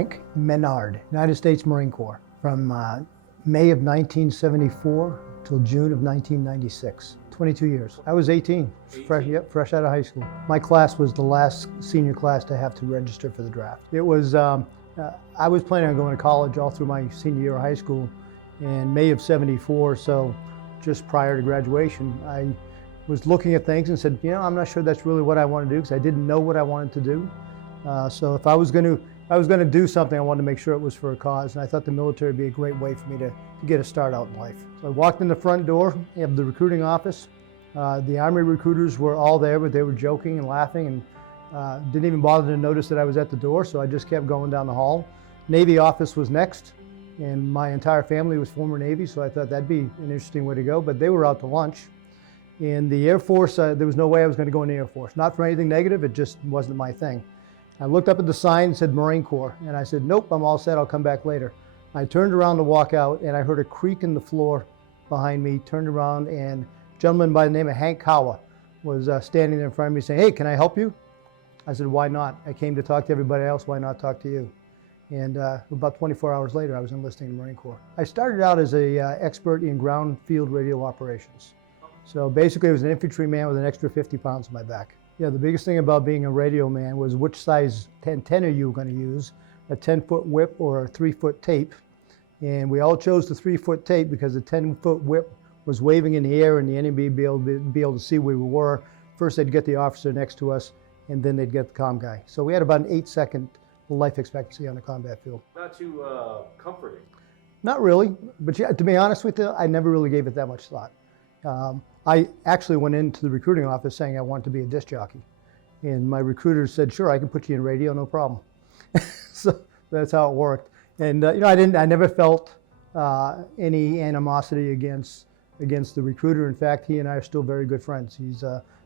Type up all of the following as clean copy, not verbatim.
Frank Menard, United States Marine Corps, from May of 1974 till June of 1996. 22 years. I was 18, fresh out of high school. My class was the last senior class to have to register for the draft. It was, I was planning on going to college all through my senior year of high school. In May of 74, so just prior to graduation, I was looking at things and said, you know, I'm not sure that's really what I want to do, because I didn't know what I wanted to do. So if I was going to do something, I wanted to make sure it was for a cause, and I thought the military would be a great way for me to get a start out in life. So I walked in the front door of the recruiting office. The Army recruiters were all there, but they were joking and laughing, and didn't even bother to notice that I was at the door, so I just kept going down the hall. Navy office was next, and my entire family was former Navy, so I thought that'd be an interesting way to go, but they were out to lunch. In the Air Force, there was no way I was going to go in the Air Force. Not for anything negative, it just wasn't my thing. I looked up at the sign and said Marine Corps, and I said, nope, I'm all set, I'll come back later. I turned around to walk out, and I heard a creak in the floor behind me, turned around, and a gentleman by the name of Hank Kawa was standing there in front of me saying, hey, can I help you? I said, why not? I came to talk to everybody else, why not talk to you? And about 24 hours later, I was enlisting in the Marine Corps. I started out as an expert in ground field radio operations. So basically, I was an infantryman with an extra 50 pounds on my back. Yeah, the biggest thing about being a radio man was which size antenna you were going to use, a 10-foot whip or a 3-foot tape. And we all chose the 3-foot tape because the 10-foot whip was waving in the air and the enemy would be able to see where we were. First, they'd get the officer next to us, and then they'd get the comm guy. So we had about an 8-second life expectancy on the combat field. Not too comforting. Not really, but yeah, to be honest with you, I never really gave it that much thought. I actually went into the recruiting office saying I wanted to be a disc jockey. And my recruiter said, sure, I can put you in radio, no problem. So that's how it worked. And you know, I never felt any animosity against the recruiter. In fact, he and I are still very good friends. He's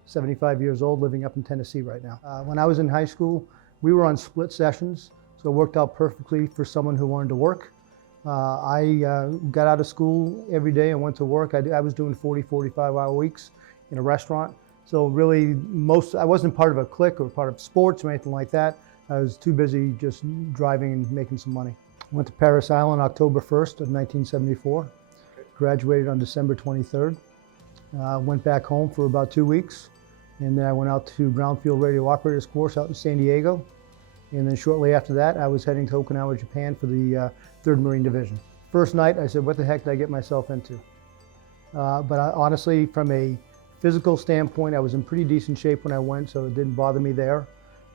75 years old, living up in Tennessee right now. When I was in high school, we were on split sessions, so it worked out perfectly for someone who wanted to work. I got out of school every day and went to work. I was doing 40, 45-hour weeks in a restaurant. So really, I wasn't part of a clique or part of sports or anything like that. I was too busy just driving and making some money. Went to Paris Island October 1st of 1974. Graduated on December 23rd. Went back home for about 2 weeks. And then I went out to ground field radio operators course out in San Diego. And then shortly after that, I was heading to Okinawa, Japan for the 3rd Marine Division. First night, I said, what the heck did I get myself into? But honestly, from a physical standpoint, I was in pretty decent shape when I went, so it didn't bother me there.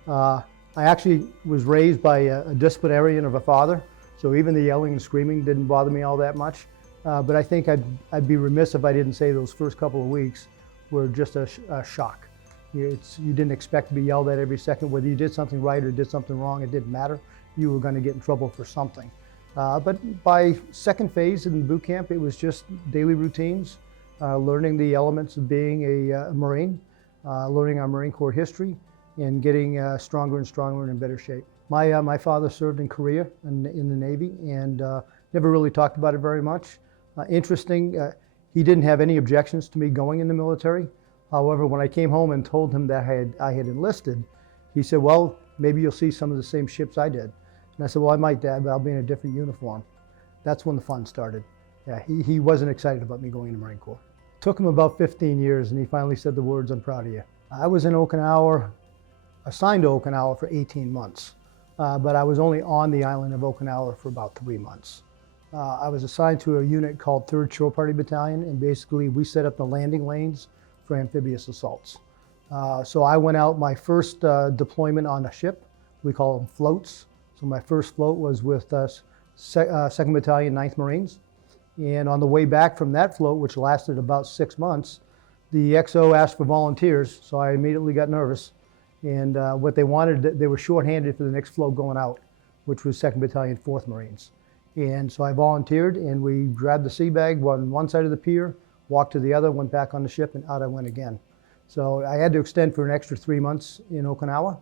I actually was raised by a disciplinarian of a father, so even the yelling and screaming didn't bother me all that much. But I think I'd be remiss if I didn't say those first couple of weeks were just a shock. You didn't expect to be yelled at every second. Whether you did something right or did something wrong, it didn't matter. You were going to get in trouble for something. But by second phase in boot camp, it was just daily routines, learning the elements of being a Marine, learning our Marine Corps history, and getting stronger and stronger and in better shape. My father served in Korea in the Navy and never really talked about it very much. Interesting, he didn't have any objections to me going in the military. However, when I came home and told him that I had enlisted, he said, well, maybe you'll see some of the same ships I did. And I said, well, I might, Dad, but I'll be in a different uniform. That's when the fun started. Yeah, he wasn't excited about me going in the Marine Corps. It took him about 15 years, and he finally said the words, I'm proud of you. I was in Okinawa, assigned to Okinawa for 18 months, but I was only on the island of Okinawa for about 3 months. I was assigned to a unit called 3rd Shore Party Battalion, and basically we set up the landing lanes for amphibious assaults. So I went out my first deployment on a ship. We call them floats. So my first float was with 2nd Battalion, 9th Marines. And on the way back from that float, which lasted about 6 months, the XO asked for volunteers, so I immediately got nervous. And what they wanted, they were shorthanded for the next float going out, which was 2nd Battalion, 4th Marines. And so I volunteered, and we grabbed the sea bag on one side of the pier, walked to the other, went back on the ship, and out I went again. So I had to extend for an extra 3 months in Okinawa.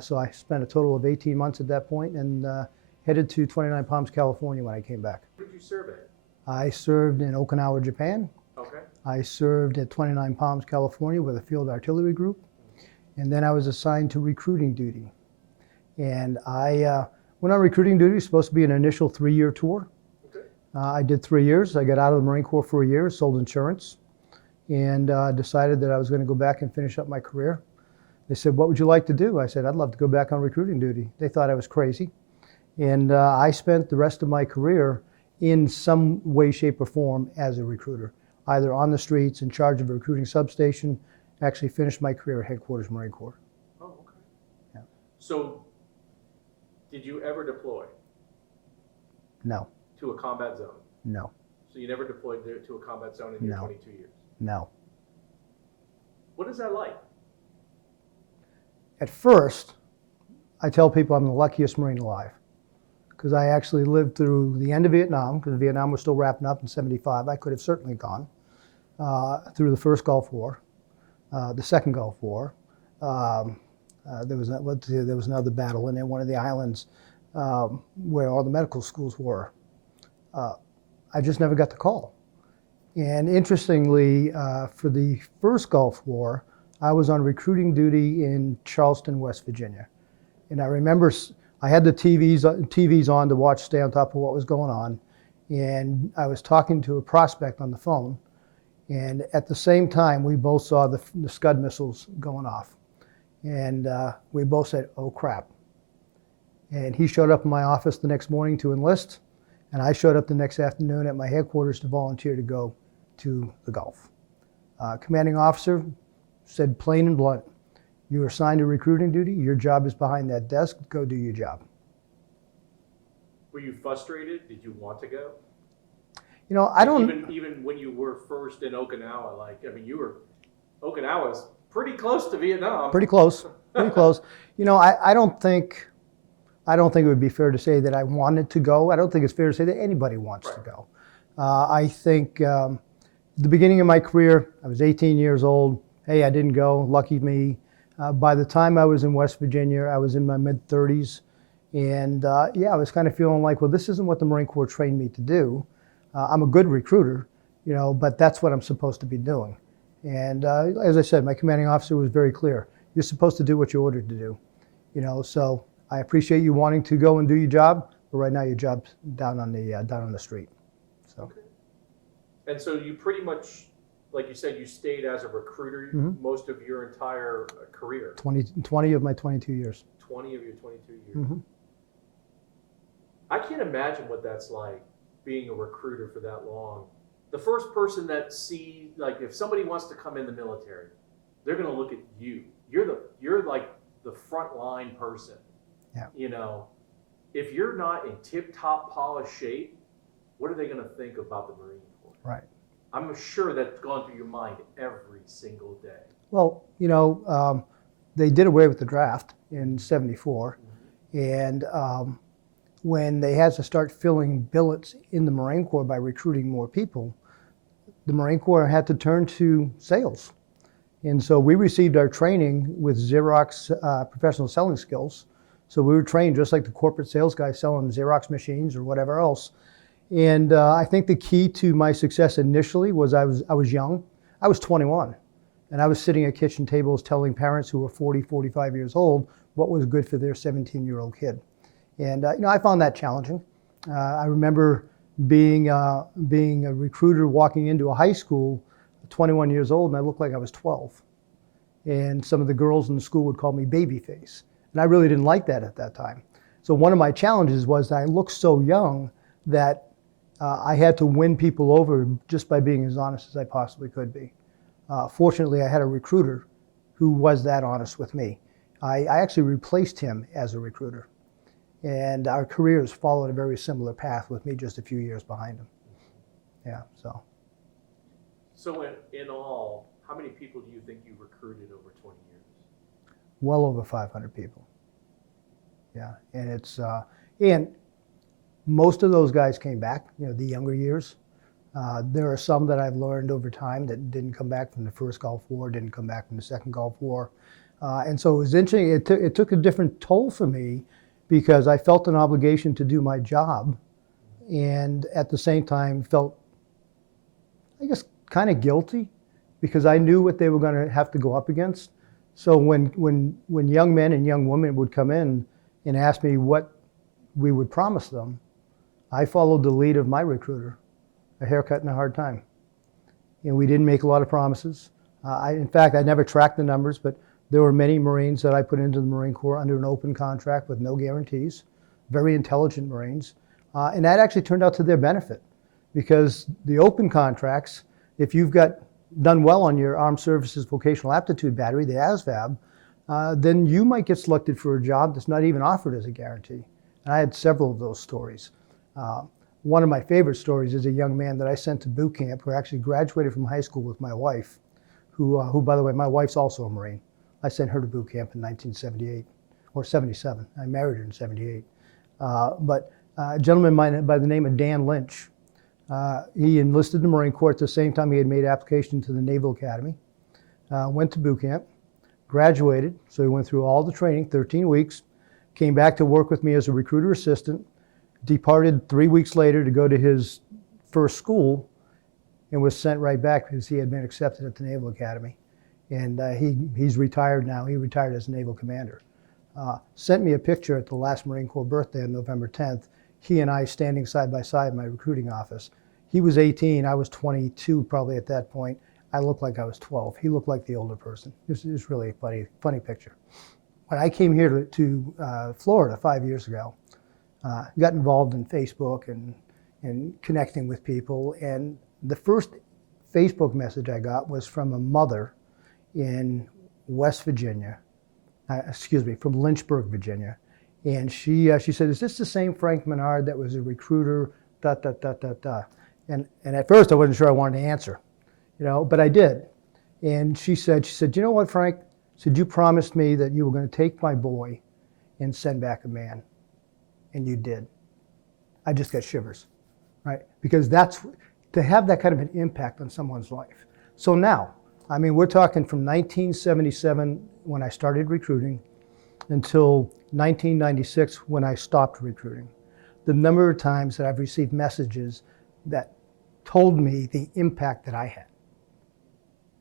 So I spent a total of 18 months at that point and headed to 29 Palms, California when I came back. Where did you serve at? I served in Okinawa, Japan. Okay. I served at 29 Palms, California with a field artillery group. And then I was assigned to recruiting duty. And Went on recruiting duty. It was supposed to be an initial 3-year tour. Okay. I did 3 years. I got out of the Marine Corps for a year, sold insurance, and decided that I was going to go back and finish up my career. They said, "What would you like to do?" I said, "I'd love to go back on recruiting duty." They thought I was crazy. And I spent the rest of my career in some way, shape, or form as a recruiter, either on the streets, in charge of a recruiting substation. Actually finished my career at Headquarters Marine Corps. Oh, okay. Yeah. So, did you ever deploy No, to a combat zone? no, So you never deployed there to a combat zone in your No. 22 years? no. What is that like? At first, I tell people I'm the luckiest Marine alive, because I actually lived through the end of Vietnam, because Vietnam was still wrapping up in '75. I could have certainly gone through the first Gulf War, the second Gulf War. There was another battle in one of the islands where all the medical schools were. I just never got the call. And interestingly, for the first Gulf War, I was on recruiting duty in Charleston, West Virginia. And I remember I had the TVs on to watch, stay on top of what was going on. And I was talking to a prospect on the phone. And at the same time, we both saw the Scud missiles going off. And we both said, "Oh, crap." And he showed up in my office the next morning to enlist. And I showed up the next afternoon at my headquarters to volunteer to go to the Gulf. Commanding officer said plain and blunt, "You're assigned to recruiting duty. Your job is behind that desk. Go do your job." Were you frustrated? Did you want to go? You know, I don't. Even when you were first in Okinawa, Okinawa's pretty close to Vietnam. Pretty close. Pretty close. You know, I don't think it would be fair to say that I wanted to go. I don't think it's fair to say that anybody wants to go. I think the beginning of my career, I was 18 years old. Hey, I didn't go. Lucky me. By the time I was in West Virginia, I was in my mid-30s. And I was kind of feeling like, well, this isn't what the Marine Corps trained me to do. I'm a good recruiter, but that's what I'm supposed to be doing. And as I said, my commanding officer was very clear. You're supposed to do what you're ordered to do. So I appreciate you wanting to go and do your job, but right now your job's down on the street. So. Okay. And so you pretty much, like you said, you stayed as a recruiter most of your entire career. 20 of my 22 years. 20 of your 22 years. Mm-hmm. I can't imagine what that's like, being a recruiter for that long. The first person that sees, like, if somebody wants to come in the military, they're going to look at you. You're like the front line person. Yeah. If you're not in tip-top polished shape, what are they going to think about the Marine Corps? Right. I'm sure that's gone through your mind every single day. Well, they did away with the draft in '74, and when they had to start filling billets in the Marine Corps by recruiting more people, the Marine Corps had to turn to sales. And so we received our training with Xerox professional selling skills. So we were trained just like the corporate sales guys selling Xerox machines or whatever else. And I think the key to my success initially was I was young. I was 21, and I was sitting at kitchen tables telling parents who were 40, 45 years old what was good for their 17-year-old kid. And I found that challenging. I remember being a recruiter walking into a high school, 21 years old, and I looked like I was 12. And some of the girls in the school would call me babyface. And I really didn't like that at that time. So one of my challenges was that I looked so young that I had to win people over just by being as honest as I possibly could be. Fortunately, I had a recruiter who was that honest with me. I actually replaced him as a recruiter. And our careers followed a very similar path with me just a few years behind him. Yeah, so. So in all, how many people do you think you recruited over 20 years? Well over 500 people. Yeah, and and most of those guys came back, the younger years. There are some that I've learned over time that didn't come back from the first Gulf War, didn't come back from the second Gulf War. And so it was interesting. It took a different toll for me because I felt an obligation to do my job and at the same time felt, I guess, kind of guilty because I knew what they were going to have to go up against. So when young men and young women would come in and ask me what we would promise them, I followed the lead of my recruiter, a haircut and a hard time. And we didn't make a lot of promises. In fact, I never tracked the numbers, but there were many Marines that I put into the Marine Corps under an open contract with no guarantees, very intelligent Marines. And that actually turned out to their benefit, because the open contracts, if you've done well on your Armed Services Vocational Aptitude Battery, the ASVAB, then you might get selected for a job that's not even offered as a guarantee. And I had several of those stories. One of my favorite stories is a young man that I sent to boot camp who actually graduated from high school with my wife, who by the way, my wife's also a Marine. I sent her to boot camp in 1978, or 77. I married her in 78. But a gentleman by the name of Dan Lynch, he enlisted in the Marine Corps at the same time he had made application to the Naval Academy, went to boot camp, graduated, so he went through all the training, 13 weeks, came back to work with me as a recruiter assistant, departed 3 weeks later to go to his first school, and was sent right back because he had been accepted at the Naval Academy. And he's retired now. He retired as a naval commander. Sent me a picture at the last Marine Corps birthday on November 10th. He and I standing side by side in my recruiting office. He was 18, I was 22 probably at that point. I looked like I was 12. He looked like the older person. It was really a funny picture. When I came here to Florida 5 years ago, got involved in Facebook and connecting with people. And the first Facebook message I got was from a mother in West Virginia, from Lynchburg, Virginia. And she said, "Is this the same Frank Menard that was a recruiter, ... And at first I wasn't sure I wanted to answer, but I did. And she said, "You know what, Frank?" Said, "You promised me that you were going to take my boy and send back a man. And you did." I just got shivers, right? Because that's, to have that kind of an impact on someone's life. So now, we're talking from 1977 when I started recruiting until 1996 when I stopped recruiting. The number of times that I've received messages that told me the impact that I had.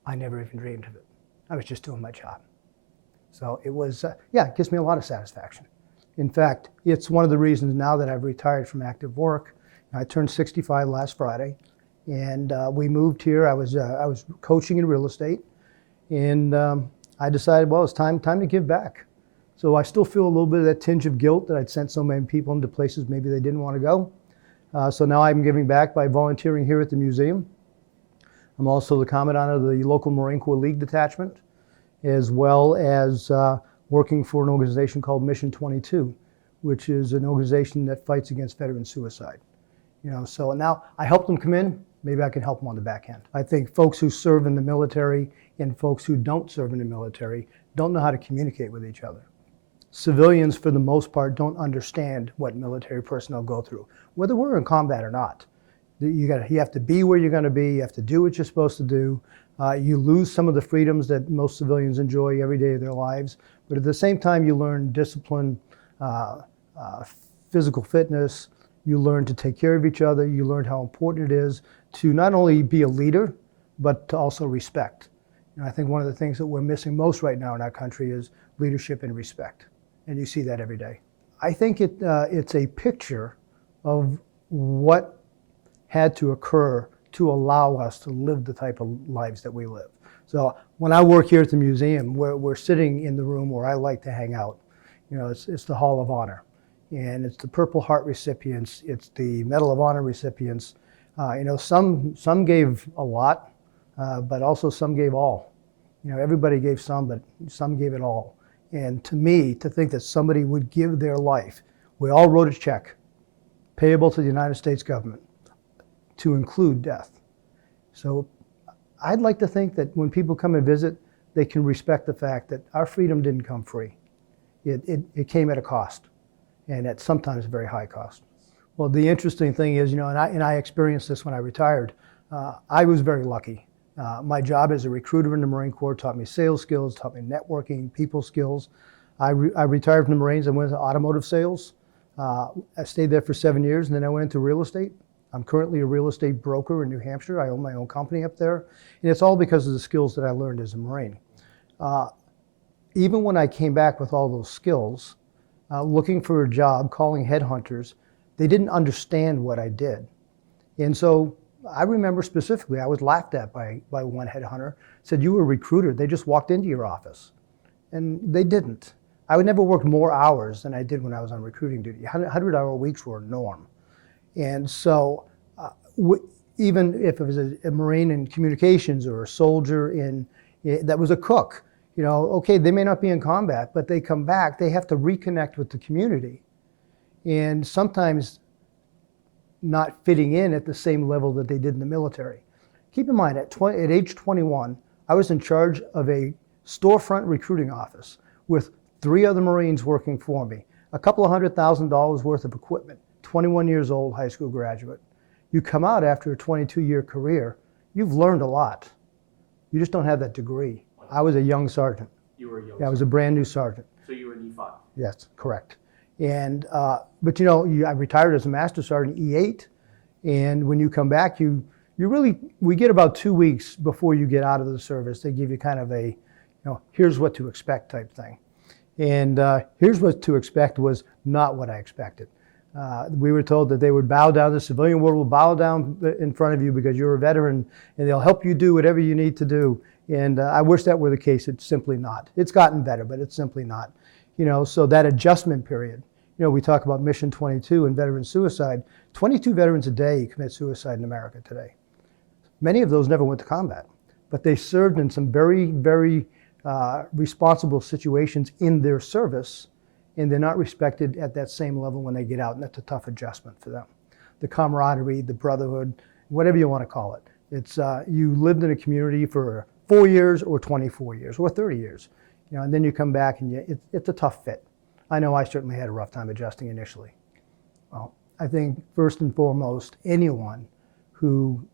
I never even dreamed of it. I was just doing my job. So it was, it gives me a lot of satisfaction. In fact, it's one of the reasons now that I've retired from active work. I turned 65 last Friday, and we moved here. I was coaching in real estate, and I decided, well, it's time to give back. So I still feel a little bit of that tinge of guilt that I'd sent so many people into places maybe they didn't want to go. So now I'm giving back by volunteering here at the museum. I'm also the commandant of the local Marine Corps League detachment, as well as working for an organization called Mission 22, which is an organization that fights against veteran suicide. So now I help them come in, maybe I can help them on the back end. I think folks who serve in the military and folks who don't serve in the military don't know how to communicate with each other. Civilians, for the most part, don't understand what military personnel go through, whether we're in combat or not. You have to be where you're going to be. You have to do what you're supposed to do. You lose some of the freedoms that most civilians enjoy every day of their lives. But at the same time, you learn discipline, physical fitness. You learn to take care of each other. You learn how important it is to not only be a leader, but to also respect. I think one of the things that we're missing most right now in our country is leadership and respect. And you see that every day. I think it's a picture of what had to occur to allow us to live the type of lives that we live. So when I work here at the museum, we're sitting in the room where I like to hang out. It's the Hall of Honor, and it's the Purple Heart recipients, it's the Medal of Honor recipients. Some gave a lot, but also some gave all. Everybody gave some, but some gave it all. And to me, to think that somebody would give their life, we all wrote a check payable to the United States government to include death. So I'd like to think that when people come and visit, they can respect the fact that our freedom didn't come free. It came at a cost, and at sometimes a very high cost. Well, the interesting thing is, and I experienced this when I retired, I was very lucky. My job as a recruiter in the Marine Corps taught me sales skills, taught me networking, people skills. I retired from the Marines and went into automotive sales. I stayed there for 7 years, and then I went into real estate. I'm currently a real estate broker in New Hampshire. I own my own company up there. And it's all because of the skills that I learned as a Marine. Even when I came back with all those skills, looking for a job, calling headhunters. They didn't understand what I did. And so I remember specifically, I was laughed at by one headhunter, said, "You were a recruiter, they just walked into your office." And they didn't. I would never work more hours than I did when I was on recruiting duty. 100-hour weeks were a norm. And so even if it was a Marine in communications or a soldier that was a cook, okay, they may not be in combat, but they come back, they have to reconnect with the community. And sometimes not fitting in at the same level that they did in the military. Keep in mind, at age 21, I was in charge of a storefront recruiting office with 3 other Marines working for me, a couple of $100,000 worth of equipment, 21 years old, high school graduate. You come out after a 22-year career, you've learned a lot. You just don't have that degree. I was a young sergeant. You were a young Yeah, I was a brand new sergeant. So you were an E5? Yes, correct. And, but I retired as a master sergeant E8, and when you come back, we get about 2 weeks before you get out of the service. They give you kind of a, here's what to expect type thing. And here's what to expect was not what I expected. We were told that they would bow down, the civilian world will bow down in front of you because you're a veteran, and they'll help you do whatever you need to do. And I wish that were the case. It's simply not. It's gotten better, but it's simply not. So that adjustment period, we talk about Mission 22 and veteran suicide. 22 veterans a day commit suicide in America today. Many of those never went to combat, but they served in some very, very responsible situations in their service, and they're not respected at that same level when they get out, and that's a tough adjustment for them. The camaraderie, the brotherhood, whatever you want to call it. It's you lived in a community for 4 years or 24 years or 30 years, and then you come back and it's a tough fit. I know I certainly had a rough time adjusting initially. Well, I think first and foremost, anyone who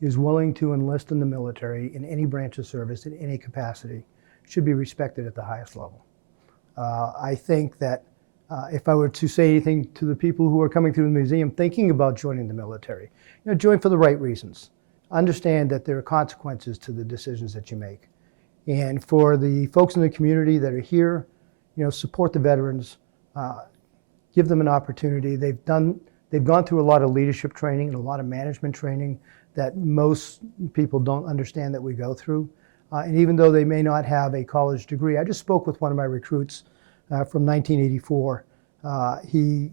is willing to enlist in the military in any branch of service in any capacity should be respected at the highest level. I think that if I were to say anything to the people who are coming through the museum thinking about joining the military, join for the right reasons. Understand that there are consequences to the decisions that you make. And for the folks in the community that are here, support the veterans, give them an opportunity. They've gone through a lot of leadership training and a lot of management training that most people don't understand that we go through. And even though they may not have a college degree, I just spoke with one of my recruits from 1984. He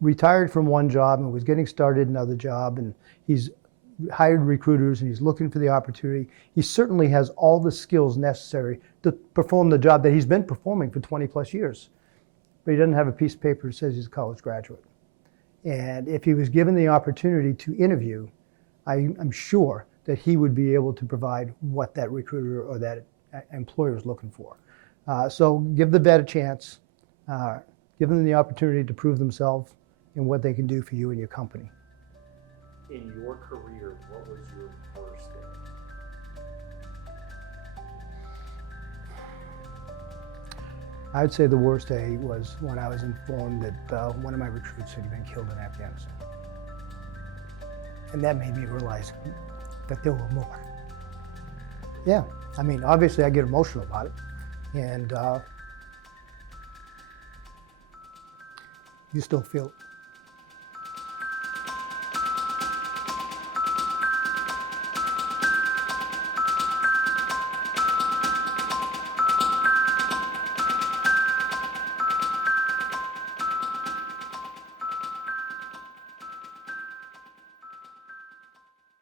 retired from one job and was getting started another job, and he's hired recruiters and he's looking for the opportunity. He certainly has all the skills necessary to perform the job that he's been performing for 20 plus years. But he doesn't have a piece of paper that says he's a college graduate. And if he was given the opportunity to interview, I'm sure that he would be able to provide what that recruiter or that employer is looking for. So give the vet a chance, give them the opportunity to prove themselves and what they can do for you and your company. In your career, what was your worst day? I would say the worst day was when I was informed that one of my recruits had been killed in Afghanistan. And that made me realize that there were more. Yeah, I mean, obviously I get emotional about it. And you still feel it.